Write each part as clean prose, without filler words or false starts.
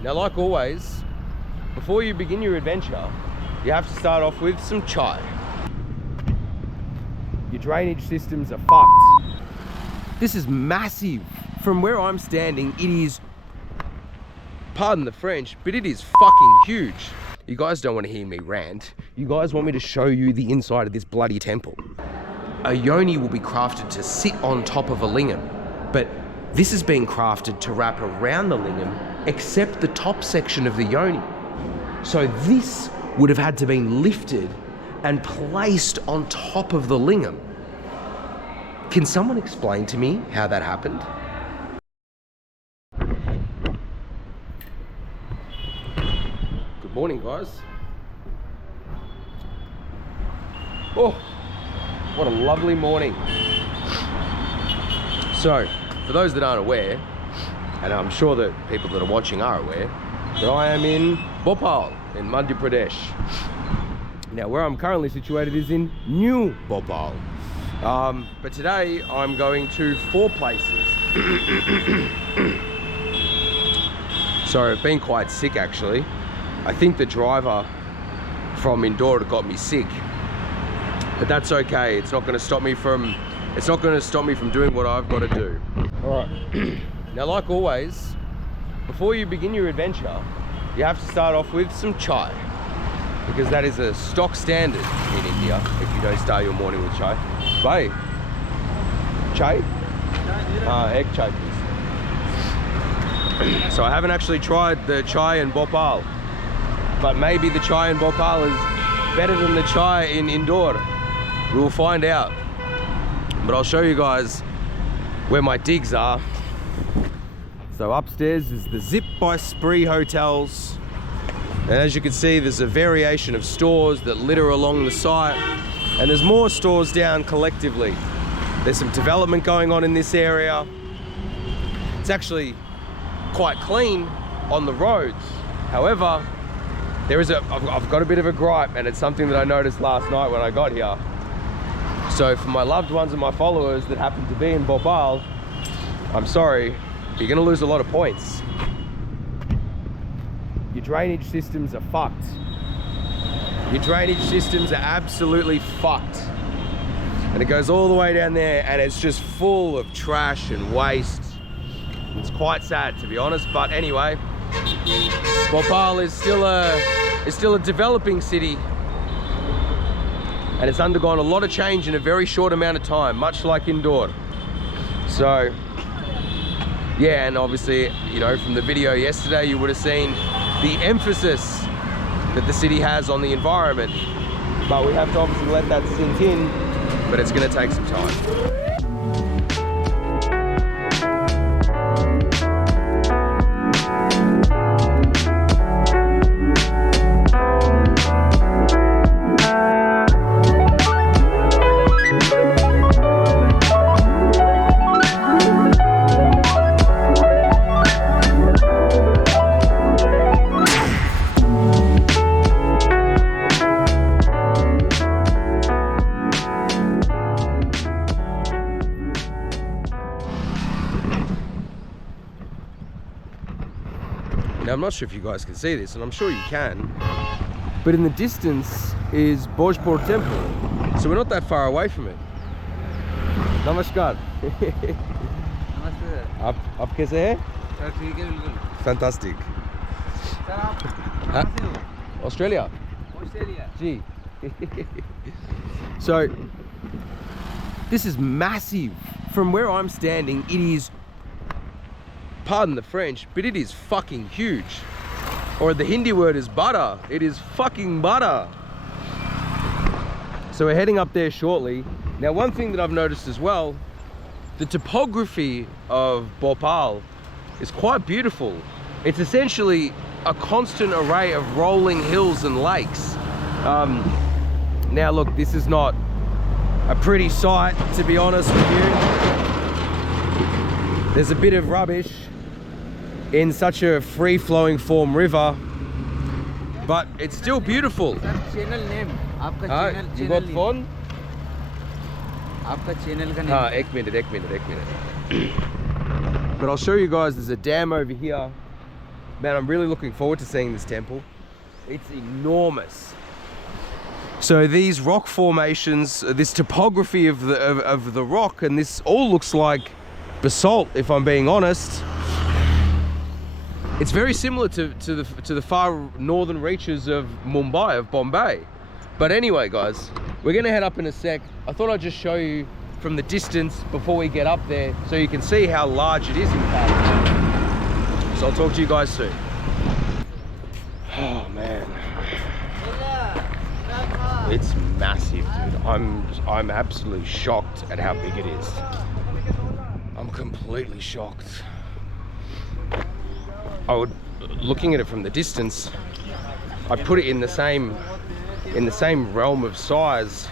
Now, like always, before you begin your adventure, you have to start off with some chai. Your drainage systems are fucked. This is massive. From where I'm standing, it is, pardon the French, but it is fucking huge. You guys don't want to hear me rant. You guys want me to show you the inside of this bloody temple. A yoni will be crafted to sit on top of a lingam, but this is being crafted to wrap around the lingam, except the top section of the yoni. So this would have had to been lifted and placed on top of the lingam. Can someone explain to me how that happened? Good morning, guys. Oh, what a lovely morning. So, for those that aren't aware, and I'm sure that people that are watching are aware, that I am in Bhopal, in Madhya Pradesh. Now, where I'm currently situated is in New Bhopal. But today I'm going to 4 places. Sorry, I've been quite sick actually. I think the driver from Indore got me sick, but that's okay. It's not going to stop me from doing what I've got to do. All right. Now, like always, before you begin your adventure, you have to start off with some chai, because that is a stock standard in India if you don't start your morning with chai. Bhai, chai? Egg chai, please. So I haven't actually tried the chai in Bhopal, but maybe the chai in Bhopal is better than the chai in Indore. We will find out. But I'll show you guys where my digs are. So upstairs is the Zip by Spree hotels. And as you can see, there's a variation of stores that litter along the site. And there's more stores down collectively. There's some development going on in this area. It's actually quite clean on the roads. However, I've got a bit of a gripe, and it's something that I noticed last night when I got here. So for my loved ones and my followers that happen to be in Bhopal, I'm sorry, you're gonna lose a lot of points. Your drainage systems are fucked. Your drainage systems are absolutely fucked. And it goes all the way down there, and it's just full of trash and waste. It's quite sad, to be honest, but anyway, Bhopal is still a developing city, and it's undergone a lot of change in a very short amount of time, much like Indore. So yeah, and obviously, you know, from the video yesterday, you would have seen the emphasis that the city has on the environment, but we have to obviously let that sink in, but it's going to take some time. Now, I'm not sure if you guys can see this, and I'm sure you can, but in the distance is Bhojpur Temple, so we're not that far away from it. Namaskar. नमस्ते आप कैसे हैं? Sir ठीक है बिल्कुल Fantastic. Sir आप कहाँ से हो? Australia. Australia Gee. So this is massive. From where I'm standing, it is, pardon the French, but it is fucking huge. Or the Hindi word is butter. It is fucking butter. So we're heading up there shortly. Now, one thing that I've noticed as well, the topography of Bhopal is quite beautiful. It's essentially a constant array of rolling hills and lakes. Now look, this is not a pretty sight, to be honest with you. There's a bit of rubbish in such a free-flowing form river, but it's still beautiful. Channel name आपका You got phone? आपका channel का name Ek minute. But I'll show you guys, there's a dam over here. Man, I'm really looking forward to seeing this temple. It's enormous. So these rock formations, this topography of the rock, and this all looks like basalt, if I'm being honest. It's very similar to the far northern reaches of Mumbai, of Bombay. But anyway, guys, we're gonna head up in a sec. I thought I'd just show you from the distance before we get up there, so you can see how large it is in fact. So I'll talk to you guys soon. Oh man, it's massive, dude. I'm absolutely shocked at how big it is. I'm completely shocked. Looking at it from the distance, I put it in the same realm of size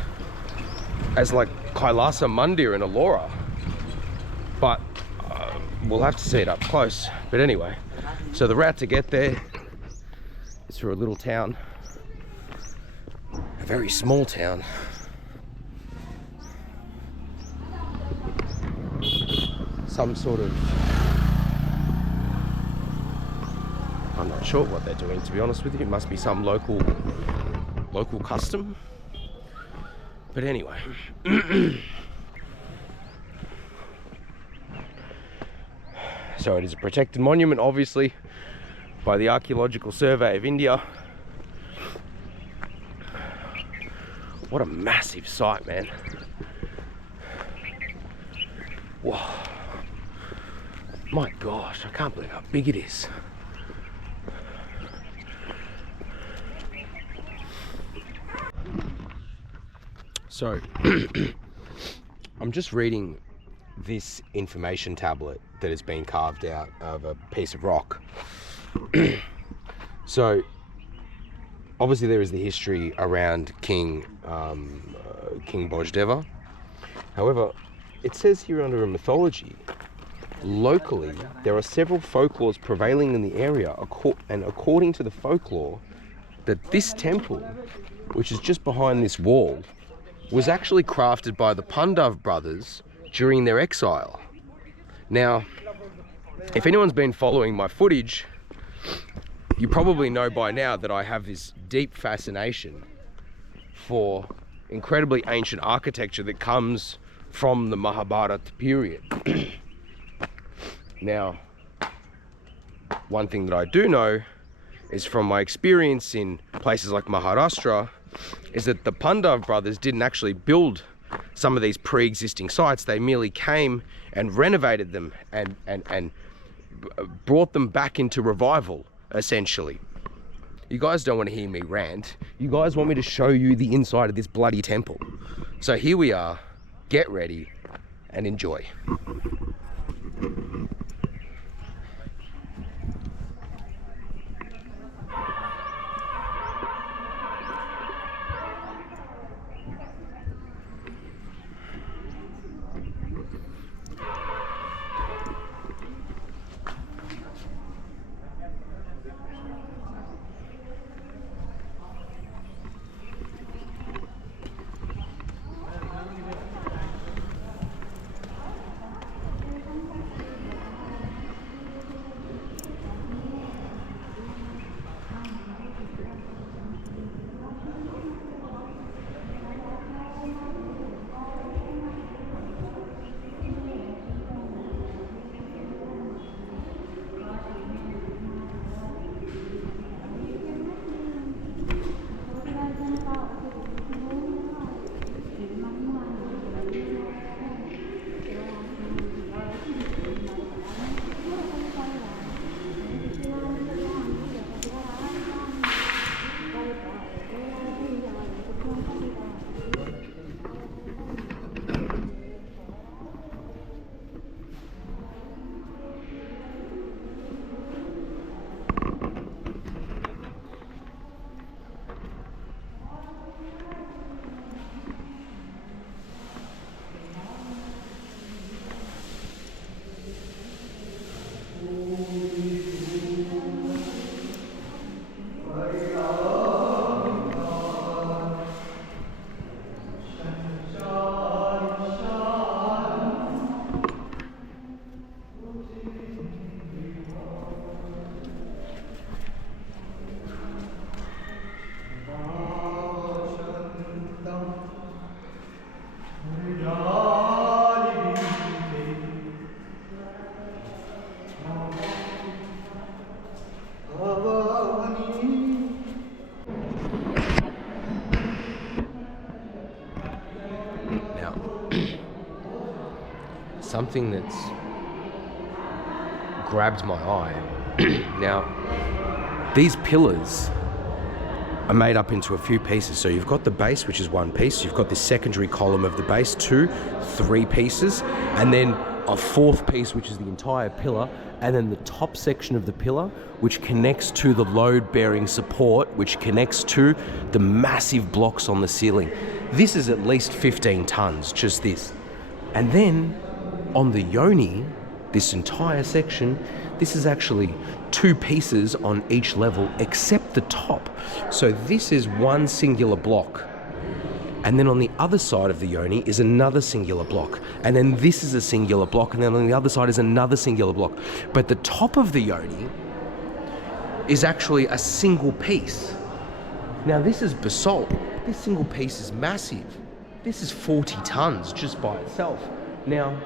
as like Kailasa Mandir in Ellora, but we'll have to see it up close. But anyway, so the route to get there is through a little town, a very small town. Some sort of, I'm not sure what they're doing, to be honest with you. It must be some local custom. But anyway. So it is a protected monument, obviously, by the Archaeological Survey of India. What a massive site, man. Whoa. My gosh, I can't believe how big it is. So, I'm just reading this information tablet that has been carved out of a piece of rock. So, obviously there is the history around King Bhoja. However, it says here under a mythology, locally there are several folklores prevailing in the area, and according to the folklore, that this temple, which is just behind this wall, was actually crafted by the Pandava brothers during their exile. Now, if anyone's been following my footage, you probably know by now that I have this deep fascination for incredibly ancient architecture that comes from the Mahabharata period. Now, one thing that I do know is from my experience in places like Maharashtra, is that the Pandava brothers didn't actually build some of these pre-existing sites. They merely came and renovated them and brought them back into revival, essentially. You guys don't want to hear me rant. You guys want me to show you the inside of this bloody temple. So here we are. Get ready and enjoy. Now, something that's grabbed my eye. Now, these pillars are made up into a few pieces. So you've got the base, which is one piece. You've got the secondary column of the base, 2, 3 pieces, and then a 4th piece, which is the entire pillar, and then the top section of the pillar, which connects to the load-bearing support, which connects to the massive blocks on the ceiling. This is at least 15 tons, just this. And then on the yoni, this entire section, this is actually 2 pieces on each level except the top. So this is one singular block. And then on the other side of the yoni is another singular block. And then this is a singular block, and then on the other side is another singular block. But the top of the yoni is actually a single piece. Now this is basalt. This single piece is massive. This is 40 tons just by itself. Now,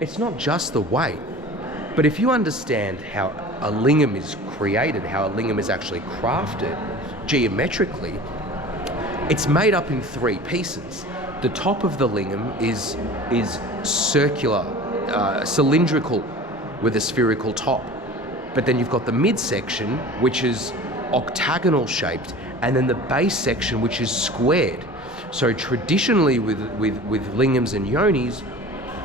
it's not just the weight, but if you understand how a lingam is created, how a lingam is actually crafted geometrically, it's made up in 3 pieces. The top of the lingam is circular, cylindrical with a spherical top. But then you've got the midsection, which is octagonal shaped, and then the base section, which is squared. So traditionally with lingams and yonis,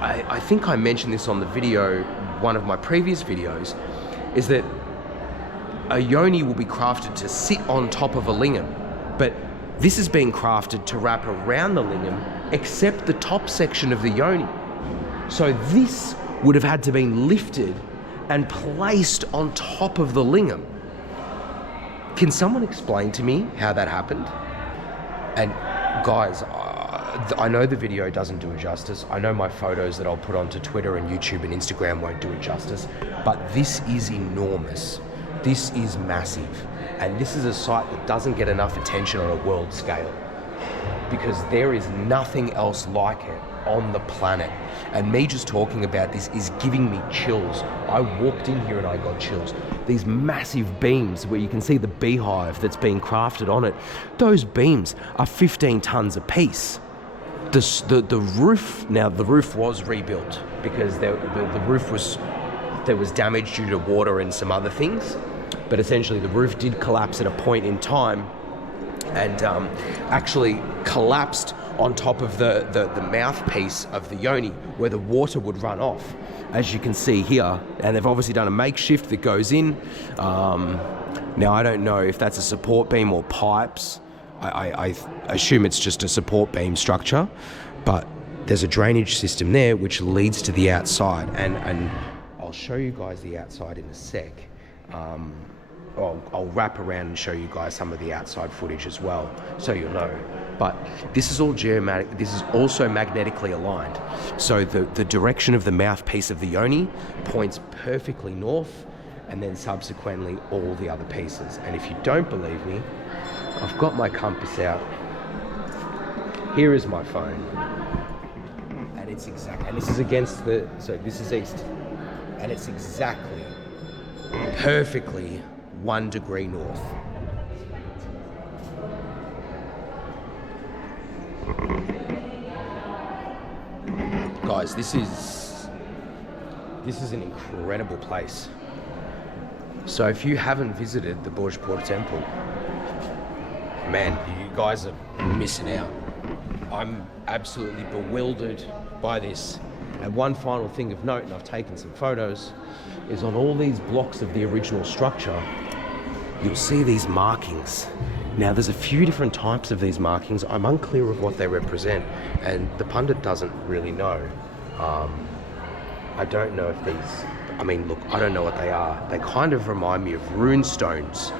I think I mentioned this on the video, one of my previous videos, is that a yoni will be crafted to sit on top of a lingam, but this is being crafted to wrap around the lingam, except the top section of the yoni. So this would have had to been lifted and placed on top of the lingam. Can someone explain to me how that happened? And guys, I know the video doesn't do it justice. I know my photos that I'll put onto Twitter and YouTube and Instagram won't do it justice, but this is enormous. This is massive. And this is a site that doesn't get enough attention on a world scale, because there is nothing else like it on the planet. And me just talking about this is giving me chills. I walked in here and I got chills. These massive beams where you can see the beehive that's being crafted on it, those beams are 15 tons a piece. The roof, now the roof was rebuilt because the roof there was damage due to water and some other things. But essentially the roof did collapse at a point in time and actually collapsed on top of the mouthpiece of the yoni where the water would run off, as you can see here. And they've obviously done a makeshift that goes in. Now I don't know if that's a support beam or pipes. I assume it's just a support beam structure, but there's a drainage system there which leads to the outside, and I'll show you guys the outside in a sec. I'll wrap around and show you guys some of the outside footage as well, so you'll know. But this is all geomatic. This is also magnetically aligned. So the direction of the mouthpiece of the yoni points perfectly north, and then subsequently all the other pieces. And if you don't believe me, I've got my compass out. Here is my phone. And it's exact, and this is against so this is east. And it's exactly, perfectly 1 degree north. Guys, this is an incredible place. So if you haven't visited the Bhojpur Temple, man, you guys are missing out. I'm absolutely bewildered by this. And one final thing of note, and I've taken some photos, is on all these blocks of the original structure, you'll see these markings. Now there's a few different types of these markings. I'm unclear of what they represent, and the pundit doesn't really know. I don't know if these, I mean, look, I don't know what they are. They kind of remind me of rune stones,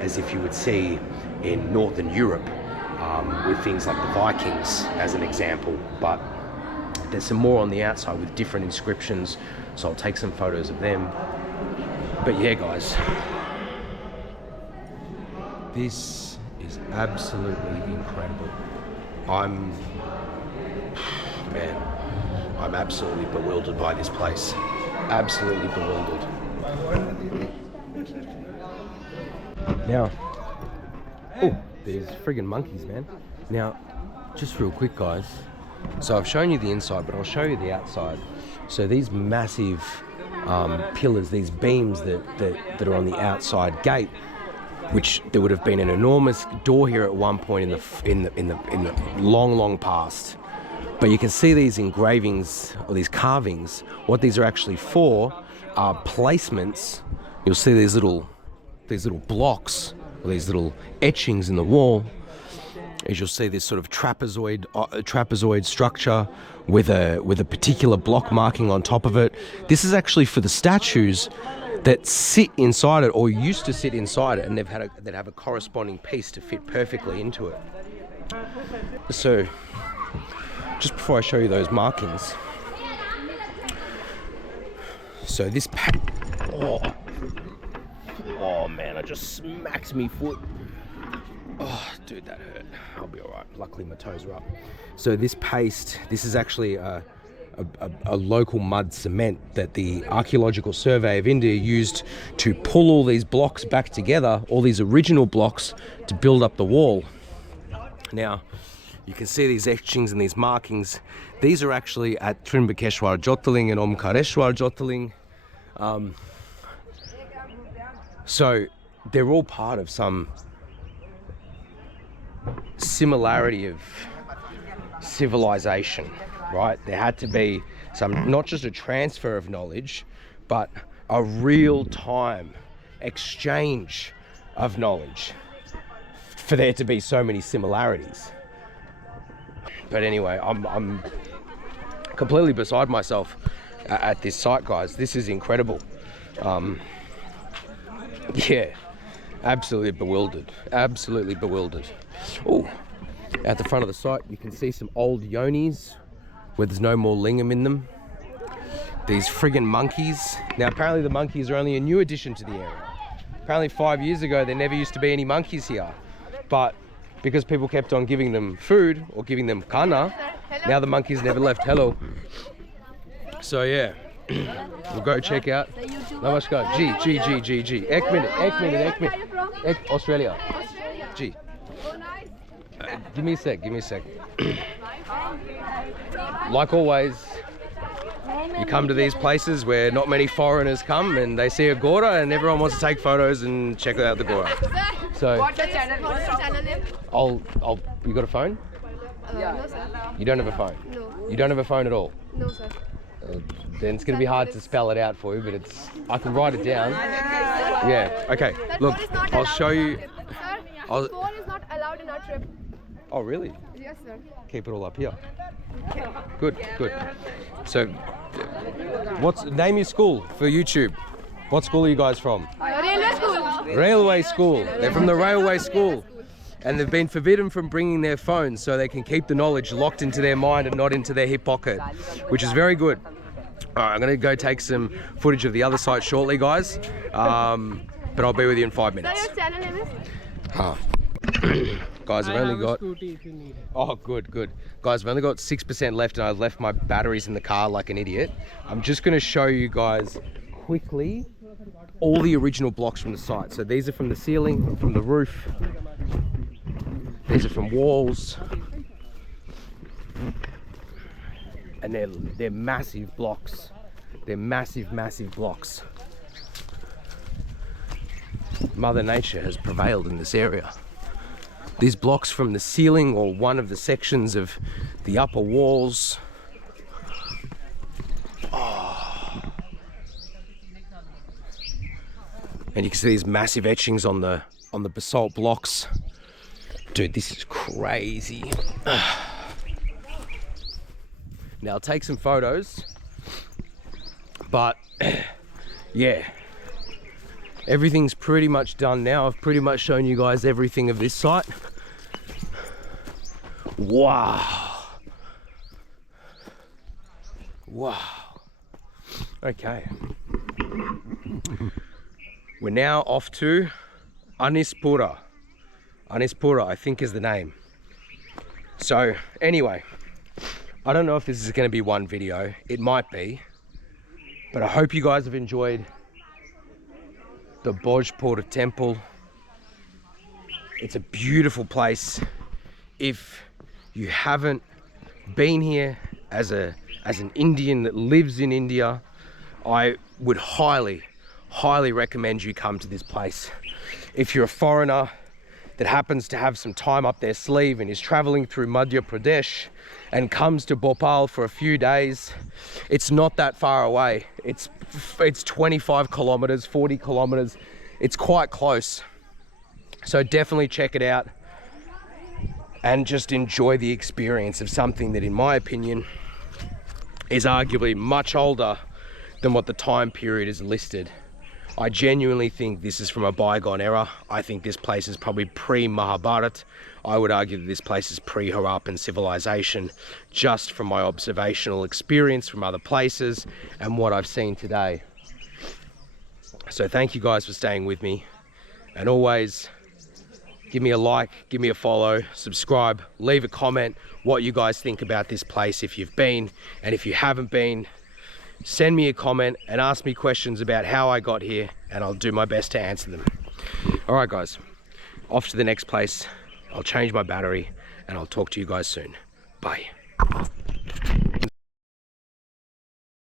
as if you would see in Northern Europe, with things like the Vikings as an example. But there's some more on the outside with different inscriptions, so I'll take some photos of them. But yeah, guys, this is absolutely incredible. I'm absolutely bewildered by this place. Absolutely bewildered. Now, oh, there's friggin' monkeys, man. Now, just real quick, guys. So I've shown you the inside, but I'll show you the outside. So these massive pillars, these beams that are on the outside gate, which there would have been an enormous door here at one point in the long past. But you can see these engravings or these carvings. What these are actually for are placements. You'll see these little blocks or these little etchings in the wall. As you'll see this sort of trapezoid structure with a particular block marking on top of it. This is actually for the statues that sit inside it or used to sit inside it, and that have a corresponding piece to fit perfectly into it. So just before I show you those markings, so this oh man, I just smacked me foot. Oh, dude, that hurt. I'll be all right. Luckily, my toes are up. So this paste, this is actually a local mud cement that the Archaeological Survey of India used to pull all these blocks back together, all these original blocks, to build up the wall. Now, you can see these etchings and these markings. These are actually at Trimbakeshwar Jyotirling and Omkareshwar Jyotirling. So they're all part of some similarity of civilization, right? There had to be some, not just a transfer of knowledge, but a real-time exchange of knowledge for there to be so many similarities. But anyway, I'm completely beside myself at this site, guys. This is incredible. Yeah, absolutely bewildered. Absolutely bewildered. Oh, at the front of the site, you can see some old yonis where there's no more lingam in them. These friggin' monkeys. Now, apparently the monkeys are only a new addition to the area. Apparently 5 years ago, there never used to be any monkeys here. But because people kept on giving them food or giving them kana, now the monkeys never left. Hello. So yeah, we'll go check out. Namaskar. G. Ek minute. Australia. G. Give me a sec. Like always, you come to these places where not many foreigners come, and they see a Gora and everyone wants to take photos and check out the Gora. So What's the channel name? You got a phone? No, sir. You don't have a phone? No. You don't have a phone at all? No, sir. Then it's going to be hard to spell it out for you, but I can write it down. Yeah, okay. Look, I'll show you. Sir, phone is not allowed in our trip. Oh, really? Yes, sir. Keep it all up here. Good. So, name your school for YouTube. What school are you guys from? Railway school. Railway school. They're from the railway school. And they've been forbidden from bringing their phones so they can keep the knowledge locked into their mind and not into their hip pocket, which is very good. All right, I'm going to go take some footage of the other site shortly, guys. But I'll be with you in 5 minutes. Sir, your channel name is? Guys, I've only got... Oh, good. Guys, I've only got 6% left and I've left my batteries in the car like an idiot. I'm just going to show you guys quickly all the original blocks from the site. So these are from the ceiling, from the roof. These are from walls. And they're massive blocks. They're massive blocks. Mother Nature has prevailed in this area. These blocks from the ceiling or one of the sections of the upper walls. Oh. And you can see these massive etchings on the basalt blocks. Dude, this is crazy. Now I'll take some photos, but yeah, everything's pretty much done now. I've pretty much shown you guys everything of this site. Wow. Okay. We're now off to Anispura. Anispura, I think, is the name. So anyway, I don't know if this is going to be one video. It might be, but I hope you guys have enjoyed the Bhojpur Temple It's a beautiful place. If you haven't been here as an Indian that lives in India, I would highly recommend you come to this place. If you're a foreigner that happens to have some time up their sleeve and is traveling through Madhya Pradesh and comes to Bhopal for a few days, it's not that far away. It's 25 kilometers, 40 kilometers. It's quite close. So definitely check it out and just enjoy the experience of something that, in my opinion, is arguably much older than what the time period is listed. I genuinely think this is from a bygone era. I think this place is probably pre-Mahabharata. I would argue that this place is pre-Harappan civilization, just from my observational experience from other places and what I've seen today. So thank you guys for staying with me. And always, give me a like, give me a follow, subscribe, leave a comment what you guys think about this place if you've been. And if you haven't been, send me a comment and ask me questions about how I got here, and I'll do my best to answer them. All right, guys, off to the next place. I'll change my battery and I'll talk to you guys soon. Bye.